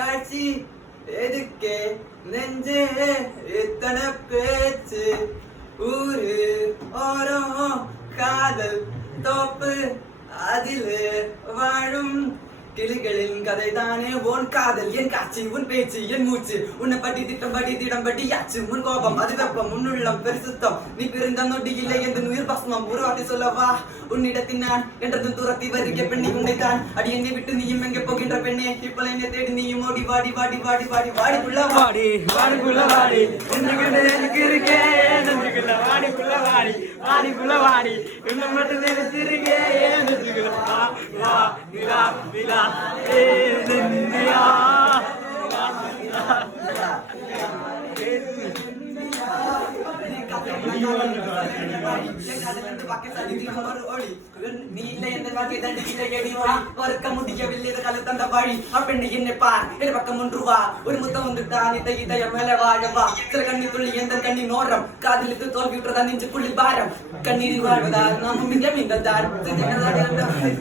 காட்சி எதுக்கே நெஞ்சே இத்தனை பேச்சு ஊரு ஓரம் காதல் தோப்பு அதிலே வாழும் கிளிகளின் கதை தானே உன் காதல் என் காட்சி உன் பேச்சு என் மூச்சு உன்னை பட்டி திட்டம் பட்டி திடம் பட்டி யாச்சு முன் கோபம் அது வெப்பம் முன்னுள்ளம் பெருசுத்தம் நீ பிறந்த நொடி இல்லை என்று உயிர் பஸ்மம் ஒரு வாட்டி சொல்லவா உன்னிடத்தின் நான் என்றதும் தூரத்தி வருகிற பெண்ணை உன்னைத்தான் அடி என்னை விட்டு நீயும் எங்கே போகின்ற பெண்ணே இப்ப என்னை தேடி நீயும் ஓடி வாடி வாடி வாடி வாடி வாடிக்குள்ள வாடி வாடிக்குள்ள வாடி எனக்கு இருக்கேன் வாடிக்குள்ள வாடி வாடிக்குள்ள வாடி என்ன மட்டும் நினைச்சிருக்கேன் வா விழா விழா முடியவில்லை தந்த வழி அப்பெண்ணை என்னை பார் என் பக்கம் ஒன்று வா ஒரு முத்தம் வந்துட்டான் இதய மேல வாழவா சில கண்ணி துள்ளி எந்த கண்ணி நோரம் காதலுக்கு தோல்வி விட்டுறதா நெஞ்சு புள்ளி பாரம் கண்ணீரில் வாழ்வதா நாம் மிக மிக